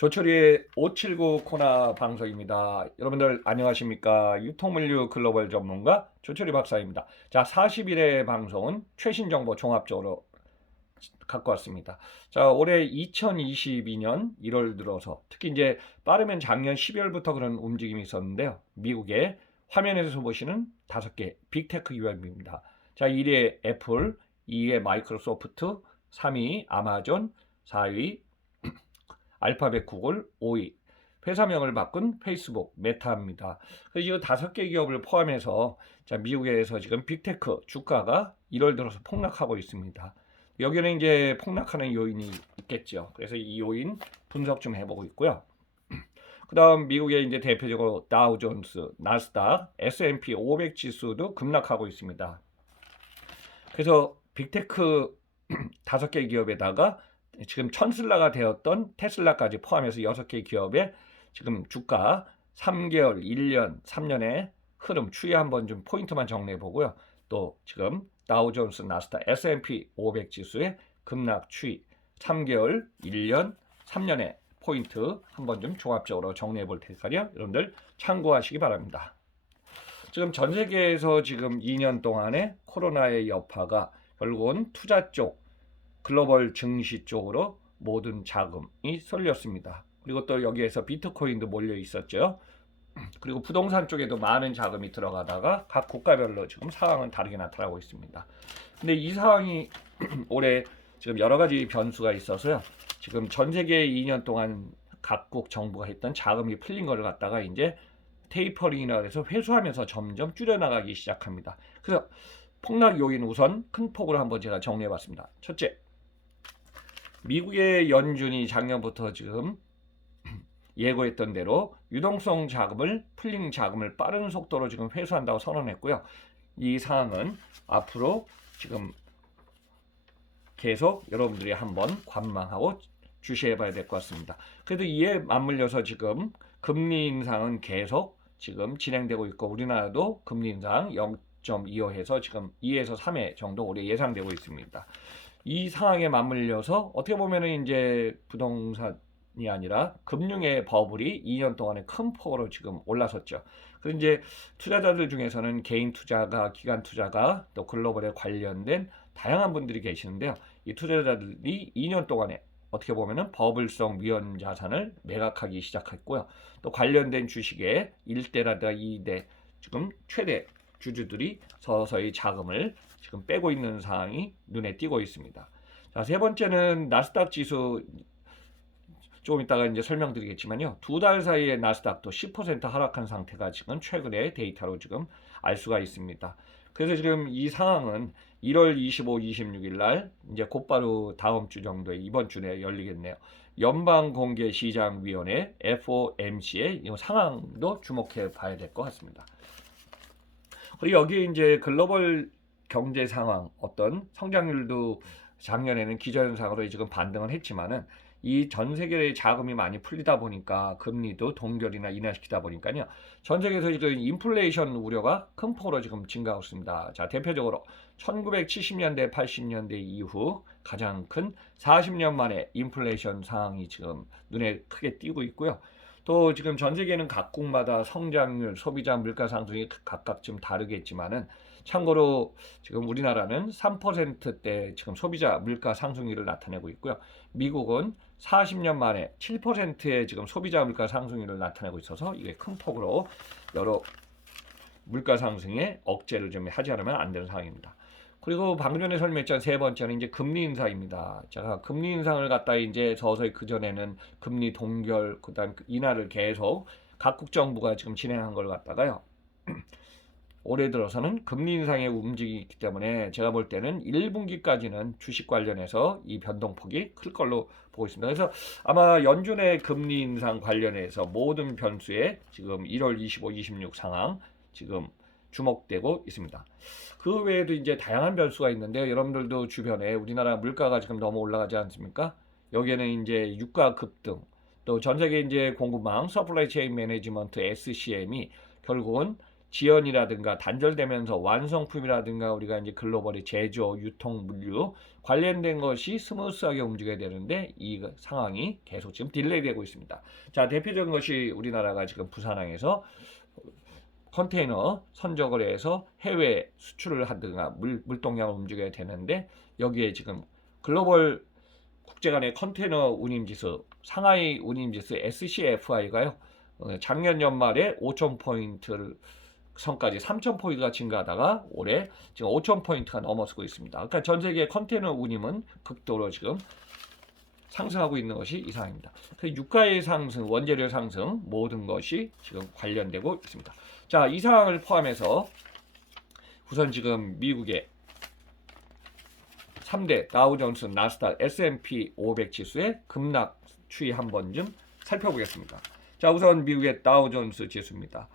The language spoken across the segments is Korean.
조철이의 579 코너 방송입니다. 여러분들 안녕하십니까? 유통물류 글로벌 전문가 조철이 박사입니다. 자, 40일의 방송은 최신 정보 종합적으로 갖고 왔습니다. 자, 올해 2022년 1월 들어서 특히 이제 빠르면 작년 12월부터 그런 움직임이 있었는데요. 미국의 화면에서 보시는 5개 빅테크 기업입니다. 자, 1위에 애플, 2위에 마이크로소프트, 3위 아마존, 4위 알파벳 구글, 5위 회사명을 바꾼 페이스북 메타입니다. 그래서 이 5개 기업을 포함해서 자, 미국에서 지금 빅테크 주가가 1월 들어서 폭락하고 있습니다. 여기는 이제 폭락하는 요인이 있겠죠. 그래서 이 요인 분석 좀 해보고 있고요. 그다음 미국의 이제 대표적으로 다우존스, 나스닥, S&P 500 지수도 급락하고 있습니다. 그래서 빅테크 5개 기업에다가 지금 천슬라가 되었던 테슬라까지 포함해서 6개 기업의 지금 주가 3개월, 1년, 3년의 흐름 추이 한번 좀 포인트만 정리해 보고요. 또 지금 다우존스, 나스닥, S&P 500 지수의 급락 추이 3개월, 1년, 3년의 포인트 한번 좀 종합적으로 정리해 볼 테니까요. 여러분들 참고하시기 바랍니다. 지금 전 세계에서 지금 2년 동안의 코로나의 여파가 결국은 투자 쪽, 글로벌 증시 쪽으로 모든 자금이 쏠렸습니다. 그리고 또 여기에서 비트코인도 몰려 있었죠. 그리고 부동산 쪽에도 많은 자금이 들어가다가 각 국가별로 지금 상황은 다르게 나타나고 있습니다. 근데 이 상황이 올해 지금 여러 가지 변수가 있어서요. 지금 전 세계 2년 동안 각국 정부가 했던 자금이 풀린 걸 갖다가 이제 테이퍼링이라 해서 회수하면서 점점 줄여나가기 시작합니다. 그래서 폭락 요인 우선 큰 폭으로 한번 제가 정리해봤습니다. 첫째, 미국의 연준이 작년부터 지금 예고했던 대로 유동성 자금을 풀린 자금을 빠른 속도로 지금 회수한다고 선언했고요. 이 사항은 앞으로 지금 계속 여러분들이 한번 관망하고 주시해봐야 될 것 같습니다. 그래도 이에 맞물려서 지금 금리 인상은 계속 지금 진행되고 있고 우리나라도 금리 인상 0.25해서 지금 2에서 3회 정도 올해 예상되고 있습니다. 이 상황에 맞물려서 어떻게 보면은 이제 부동산이 아니라 금융의 버블이 2년 동안에 큰 폭으로 지금 올라섰죠. 그래서 이제 투자자들 중에서는 개인 투자가, 기관 투자가 또 글로벌에 관련된 다양한 분들이 계시는데요. 이 투자자들이 2년 동안에 어떻게 보면은 버블성 위험 자산을 매각하기 시작했고요. 또 관련된 주식에 1대라든가 2대 지금 최대 주주들이 서서히 자금을 지금 빼고 있는 상황이 눈에 띄고 있습니다. 자, 세 번째는 나스닥 지수 조금 이따가 이제 설명드리겠지만요. 2달 사이에 나스닥도 10% 하락한 상태가 지금 최근의 데이터로 지금 알 수가 있습니다. 그래서 지금 이 상황은 1월 25, 26일 날 이제 곧바로 다음 주 정도에 이번 주에 열리겠네요. 연방공개시장위원회 FOMC의 이 상황도 주목해 봐야 될 것 같습니다. 그리고 여기에 이제 글로벌 경제 상황 어떤 성장률도 작년에는 기저현상으로 지금 반등을 했지만은 이 전 세계의 자금이 많이 풀리다 보니까 금리도 동결이나 인하시키다 보니까요. 전 세계에서 지금 인플레이션 우려가 큰 폭으로 지금 증가하고 있습니다. 자, 대표적으로 1970년대, 80년대 이후 가장 큰 40년 만에 인플레이션 상황이 지금 눈에 크게 띄고 있고요. 또 지금 전 세계는 각국마다 성장률, 소비자 물가 상승이 각각 좀 다르겠지만은 참고로 지금 우리나라는 3%대 지금 소비자 물가 상승률을 나타내고 있고요. 미국은 40년 만에 7%의 지금 소비자 물가 상승률을 나타내고 있어서 이게 큰 폭으로 여러 물가 상승에 억제를 좀 하지 않으면 안 되는 상황입니다. 그리고 방금 전에 설명했던 세 번째는 이제 금리 인상입니다. 제가 금리 인상을 갖다 이제 서서히 그 전에는 금리 동결, 그다음 인하를 계속 각국 정부가 지금 진행한 걸 갖다가요. 올해 들어서는 금리 인상의 움직이기 때문에 제가 볼 때는 1분기까지는 주식 관련해서 이 변동폭이 클 걸로 보고 있습니다. 그래서 아마 연준의 금리 인상 관련해서 모든 변수에 지금 1월 25, 26 상황 지금 주목되고 있습니다. 그 외에도 이제 다양한 변수가 있는데요. 여러분들도 주변에 우리나라 물가가 지금 너무 올라가지 않습니까? 여기에는 이제 유가 급등, 또 전 세계 이제 공급망 서플라이 체인 매니지먼트 SCM이 결국은 지연이라든가 단절되면서 완성품이라든가 우리가 이제 글로벌의 제조, 유통, 물류 관련된 것이 스무스하게 움직여야 되는데 이 상황이 계속 지금 딜레이되고 있습니다. 자, 대표적인 것이 우리나라가 지금 부산항에서 컨테이너 선적을 해서 해외 수출을 하든가 물동량을 움직여야 되는데 여기에 지금 글로벌 국제 간의 컨테이너 운임지수 상하이 운임지수 SCFI가요. 작년 연말에 5,000포인트를 선까지 3,000포인트가 증가하다가 올해 지금 5,000포인트가 넘어서고 있습니다. 그러니까 전 세계 컨테이너 운임은 극도로 지금 상승하고 있는 것이 이 상황입니다. 그 유가의 상승, 원재료 상승 모든 것이 지금 관련되고 있습니다. 자, 이 상황을 포함해서 우선 지금 미국의 3대 다우존스, 나스닥, S&P 500 지수의 급락 추이 한번 좀 살펴보겠습니다. 자, 우선 미국의 다우존스 지수입니다.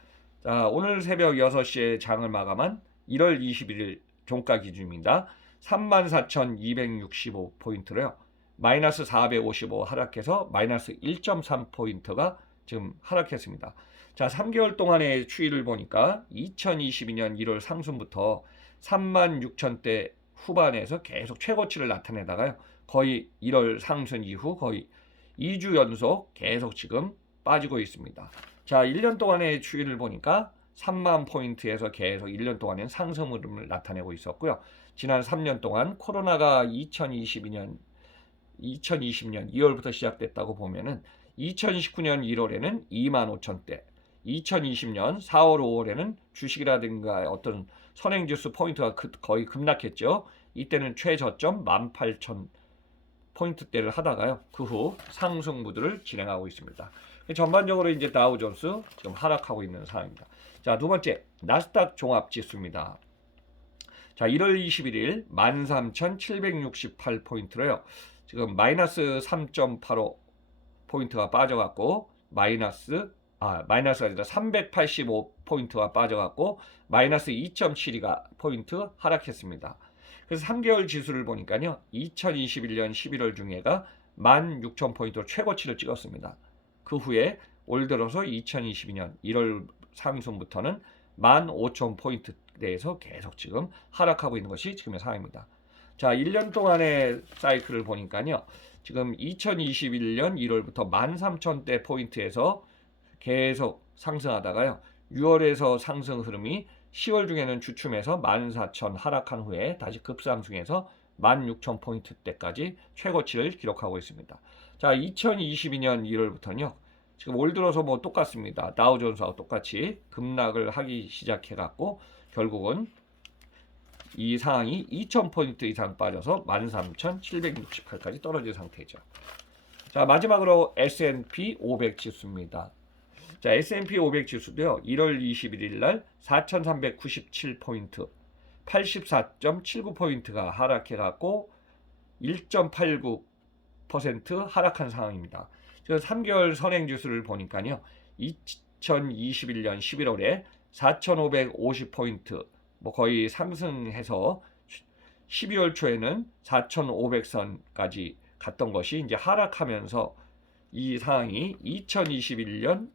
자, 오늘 새벽 6시에 장을 마감한 1월 21일 종가 기준입니다. 34,265포인트로요. 마이너스 455 하락해서 마이너스 1.3포인트가 지금 하락했습니다. 자, 3개월 동안의 추이를 보니까 2022년 1월 상순부터 36,000대 후반에서 계속 최고치를 나타내다가요. 거의 1월 상순 이후 거의 2주 연속 계속 지금 빠지고 있습니다. 자, 1년 동안의 추이를 보니까 3만 포인트에서 계속 1년 동안은 상승 흐름을 나타내고 있었고요. 지난 3년 동안 코로나가 2020년 2월부터 시작됐다고 보면은 2019년 1월에는 25,000대, 2020년 4월, 5월에는 주식이라든가 어떤 선행지수 포인트가 거의 급락했죠. 이때는 최저점 18,000포인트대를 하다가요. 그 후 상승 무드를 진행하고 있습니다. 전반적으로 이제 다우존스 지금 하락하고 있는 상황입니다. 자, 두 번째 나스닥 종합지수입니다. 자, 1월 21일 13,768포인트로요. 지금 마이너스 3.85포인트가 빠져갖고 마이너스가 아니라 385포인트가 빠져갖고 마이너스 2.72가 포인트 하락했습니다. 그래서 3개월 지수를 보니까요. 2021년 11월 중에가 16,000포인트 최고치를 찍었습니다. 그 후에 올 들어서 2022년 1월 상순부터는 15,000포인트대에서 계속 지금 하락하고 있는 것이 지금의 상황입니다. 자, 1년 동안의 사이클을 보니까요. 지금 2021년 1월부터 13,000대 포인트에서 계속 상승하다가요. 6월에서 상승 흐름이 10월 중에는 주춤해서 14,000 하락한 후에 다시 급상승해서 16,000포인트대까지 최고치를 기록하고 있습니다. 자, 2022년 1월부터는요. 지금 올 들어서 뭐 똑같습니다. 다우존스하고 똑같이 급락을 하기 시작해갖고 결국은 이 상황이 2,000포인트 이상 빠져서 13,768까지 떨어진 상태죠. 자, 마지막으로 S&P 500 지수입니다. 자, S&P 500 지수도요. 1월 21일 날 4,397포인트, 84.79포인트가 하락해갖고 1.89% 하락한 상황입니다. 지금 3개월 선행지수를 보니까요. 2021년 11월에 4,550포인트, 뭐 거의 상승해서 12월 초에는 4,500선까지 갔던 것이 이제 하락하면서 이 상황이 2022년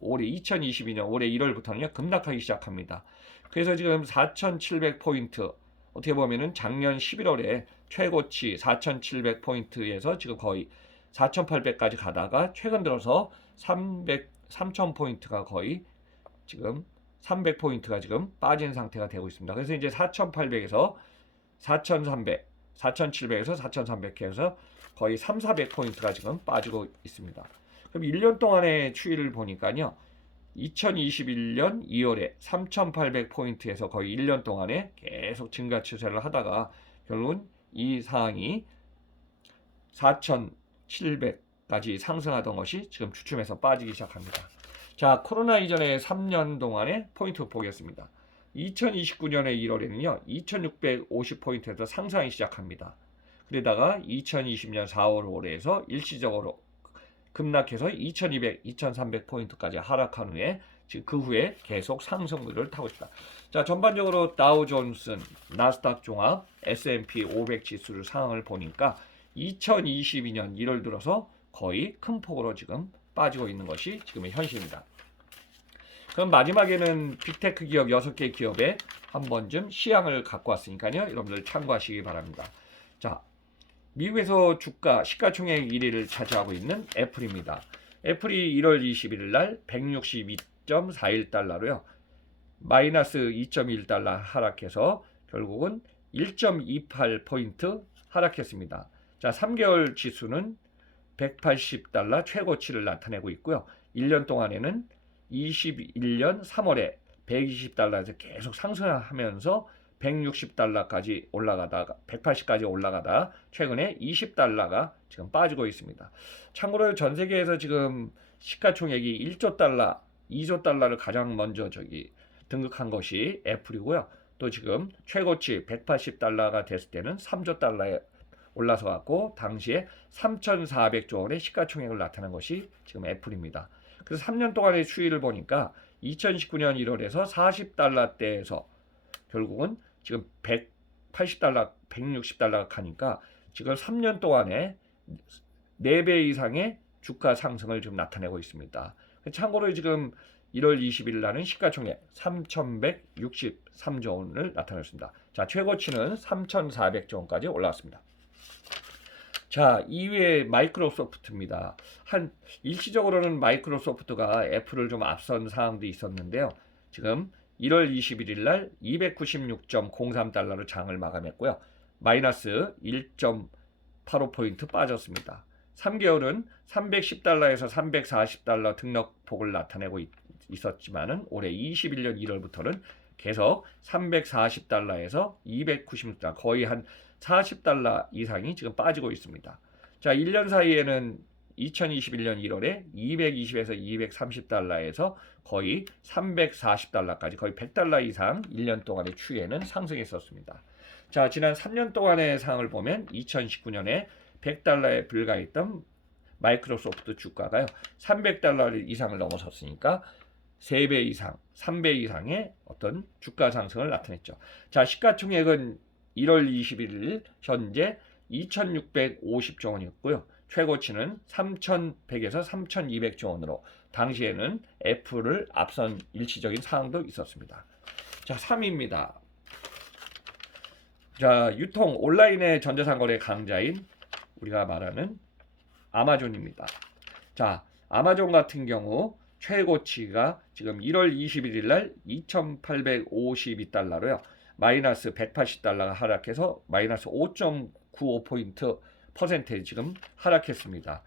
올해 1월부터는요 급락하기 시작합니다. 그래서 지금 4,700포인트 어떻게 보면은 작년 11월에 최고치 4,700포인트에서 지금 거의 4,800까지 가다가 최근 들어서 3,000포인트가 거의 지금 300포인트가 지금 빠진 상태가 되고 있습니다. 그래서 이제 4,800에서 4,300, 4,700에서 4,300 해서 거의 3,400포인트가 지금 빠지고 있습니다. 그럼 1년 동안의 추이를 보니까요. 2021년 2월에 3,800포인트에서 거의 1년 동안에 계속 증가 추세를 하다가 결국은 이 상황이 4,700까지 상승하던 것이 지금 주춤해서 빠지기 시작합니다. 자, 코로나 이전의 3년 동안의 포인트 보겠습니다. 2029년의 1월에는요. 2,650포인트에서 상승하기 시작합니다. 그러다가 2020년 4월, 5월에서 일시적으로 급락해서 2,200, 2,300포인트까지 하락한 후에 지금 그 후에 계속 상승률을 타고 있다. 자, 전반적으로 다우존스, 나스닥 종합, S&P 500 지수를 상황을 보니까 2022년 1월 들어서 거의 큰 폭으로 지금 빠지고 있는 것이 지금의 현실입니다. 그럼 마지막에는 빅테크 기업 6개 기업에 한 번쯤 시향을 갖고 왔으니까요. 여러분들 참고하시기 바랍니다. 자, 미국에서 주가 시가총액 1위를 차지하고 있는 애플입니다. 애플이 1월 21일 날 162.41달러로요. 마이너스 2.1달러 하락해서 결국은 1.28포인트 하락했습니다. 자, 3개월 지수는 180달러 최고치를 나타내고 있고요. 1년 동안에는 21년 3월에 120달러에서 계속 상승하면서 160달러까지 올라가다가 180까지 올라가다 최근에 20달러가 지금 빠지고 있습니다. 참고로 전 세계에서 지금 시가총액이 1조 달러, 2조 달러를 가장 먼저 등극한 것이 애플이고요. 또 지금 최고치 180달러가 됐을 때는 3조 달러에 올라서 갖고 당시에 3,400조 원의 시가총액을 나타낸 것이 지금 애플입니다. 그래서 3년 동안의 추이를 보니까 2019년 1월에서 40달러대에서 결국은 지금 180달러, 160달러가 가니까 지금 3년 동안에 4배 이상의 주가 상승을 지금 나타내고 있습니다. 참고로 지금 1월 20일 날은 시가총액 3,163조 원을 나타냈습니다. 자, 최고치는 3,400조 원까지 올라왔습니다. 자, 2위에 마이크로소프트입니다. 일시적으로는 마이크로소프트가 애플을 좀 앞선 상황도 있었는데요. 지금 1월 21일 날 296.03달러로 장을 마감했고요. 마이너스 1.85포인트 빠졌습니다. 3개월은 310달러에서 340달러 등락폭을 나타내고 있었지만은 올해 21년 1월부터는 계속 340달러에서 296달러, 거의 한 40달러 이상이 지금 빠지고 있습니다. 자, 1년 사이에는 2021년 1월에 220에서 230달러에서 거의 340달러까지 거의 100달러 이상 1년 동안의 추이에는 상승했었습니다. 자, 지난 3년 동안의 상황을 보면 2019년에 100달러에 불과했던 마이크로소프트 주가가요. 300달러 이상을 넘어섰으니까 3배 이상, 3배 이상의 어떤 주가 상승을 나타냈죠. 자, 시가총액은 1월 21일 현재 2,650조 원이었고요. 최고치는 3,100에서 3,200조 원으로 당시에는 애플을 앞선 일시적인 상황도 있었습니다. 자, 3위입니다. 자, 유통 온라인의 전자상거래 강자인 우리가 말하는 아마존입니다. 자, 아마존 같은 경우 최고치가 지금 1월 21일 날 2,852달러로요. 마이너스 180달러가 하락해서 마이너스 5.95포인트 퍼센테이지 지금 하락했습니다.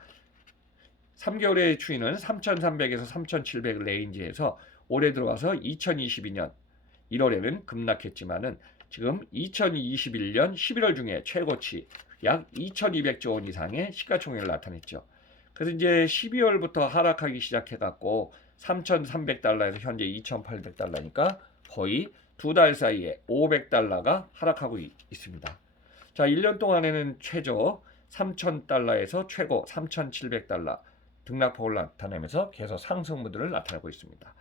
3개월의 추이는 3,300에서 3,700 레인지에서 올해 들어와서 2022년 1월에는 급락했지만은 지금 2021년 11월 중에 최고치 약 2,200조 원 이상의 시가총액을 나타냈죠. 그래서 이제 12월부터 하락하기 시작해갖고 3,300달러에서 현재 2,800달러니까 거의 2달 사이에 500달러가 하락하고 있습니다. 자, 1년 동안에는 최저 3,000달러에서 최고 3,700달러 등락폭을 나타내면서 계속 상승 무드를 나타내고 있습니다.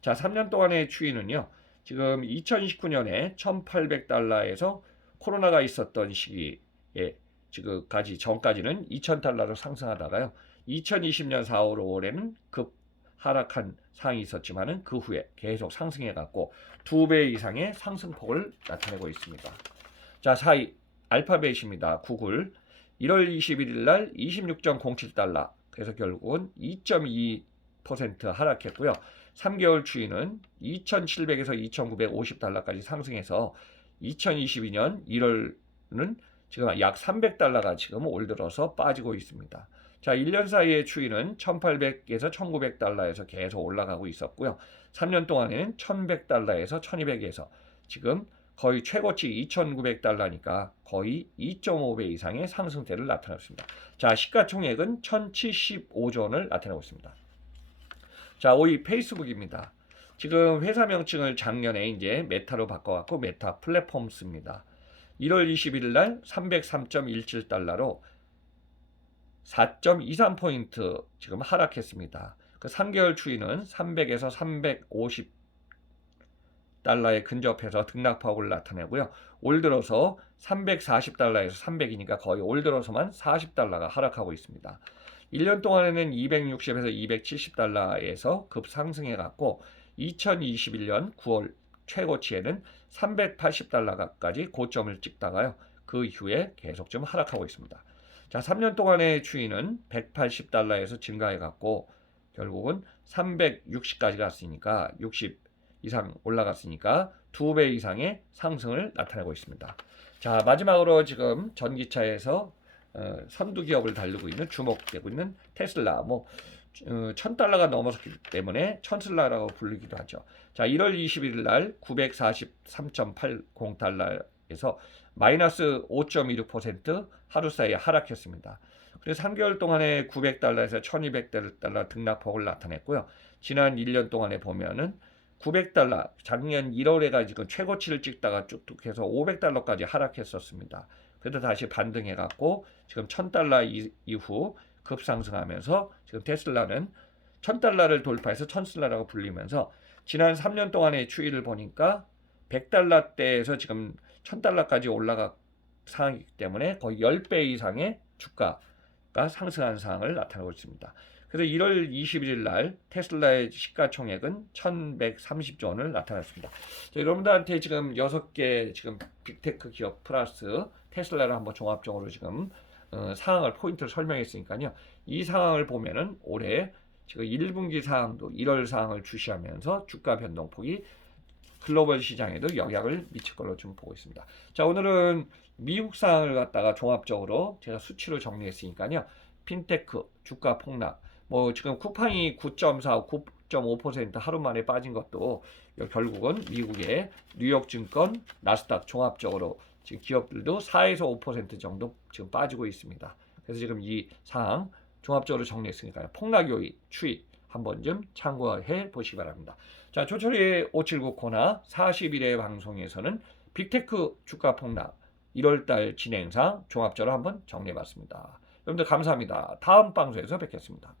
자, 3년 동안의 추이는요. 지금 2019년에 1,800달러에서 코로나가 있었던 시기에 지금까지 전까지는 2,000달러로 상승하다가요. 2020년 4월, 5월에는 급 하락한 상황이 있었지만은 그 후에 계속 상승해 갖고 2배 이상의 상승폭을 나타내고 있습니다. 자, 4위 알파벳입니다. 구글 1월 21일 날 26.07달러. 그래서 결국은 2.2% 하락했고요. 3개월 추이는 2,700에서 2,950달러까지 상승해서 2022년 1월은 지금 약 300달러가 지금 올 들어서 빠지고 있습니다. 자, 1년 사이의 추이는 1,800에서 1,900달러에서 계속 올라가고 있었고요. 3년 동안에는 1,100달러에서 1,200에서 지금 거의 최고치 2,900달러니까 거의 2.5배 이상의 상승세를 나타냈습니다. 자, 시가총액은 1,075조 원을 나타내고 있습니다. 자, 5위 페이스북입니다. 지금 회사 명칭을 작년에 이제 메타로 바꿔갖고 메타 플랫폼스입니다. 1월 21일 날 303.17달러로 4.23포인트 지금 하락했습니다. 그 3개월 추이는 300에서 350달러에 근접해서 등락폭을 나타내고요. 올 들어서 340달러에서 300이니까 거의 올 들어서만 40달러가 하락하고 있습니다. 1년 동안에는 260에서 270달러에서 급 상승해 갖고 2021년 9월 최고치에는 380달러까지 고점을 찍다가요. 그 이후에 계속 좀 하락하고 있습니다. 자, 3년 동안의 추이는 180달러에서 증가해 갔고 결국은 360까지 갔으니까 60 이상 올라갔으니까 2배 이상의 상승을 나타내고 있습니다. 자, 마지막으로 지금 전기차에서 선두 기업을 달리고 있는 주목되고 있는 테슬라, 1000달러가 넘어섰기 때문에 천슬라라고 불리기도 하죠. 자, 1월 21일 날 943.80달러에서 마이너스 5.26% 하루 사이에 하락했습니다. 그래서 3개월 동안에 900달러에서 1200달러 등락폭을 나타냈고요. 지난 1년 동안에 보면은 900달러, 작년 1월에가 지금 최고치를 찍다가 쭉쭉 해서 500달러까지 하락했었습니다. 그래도 다시 반등해갖고 지금 1000달러 이후 급상승하면서 지금 테슬라는 1000달러를 돌파해서 천슬라라고 불리면서 지난 3년 동안의 추이를 보니까 100달러대에서 지금 1000달러까지 올라간 상황이기 때문에 거의 10배 이상의 주가가 상승한 상황을 나타내고 있습니다. 그래서 1월 21일 날 테슬라의 시가총액은 1130조 원을 나타냈습니다. 여러분들한테 지금 6개 지금 빅테크 기업 플러스 테슬라를 한번 종합적으로 지금 상황을 포인트를 설명했으니까요. 이 상황을 보면은 올해 지금 1분기 상황도 1월 상황을 주시하면서 주가 변동폭이 글로벌 시장에도 영향을 미칠 걸로 좀 보고 있습니다. 자, 오늘은 미국 상황을 갖다가 종합적으로 제가 수치로 정리했으니까요. 핀테크 주가 폭락, 지금 쿠팡이 9.4, 9.5% 하루 만에 빠진 것도 결국은 미국의 뉴욕 증권, 나스닥 종합적으로 지금 기업들도 4에서 5% 정도 지금 빠지고 있습니다. 그래서 지금 이 상황 종합적으로 정리했으니까요. 폭락 요인, 추이 한번 좀 참고해 보시기 바랍니다. 자, 조철이의 579 코너 40일의 방송에서는 빅테크 주가 폭락 1월달 진행상 종합적으로 한번 정리해 봤습니다. 여러분들 감사합니다. 다음 방송에서 뵙겠습니다.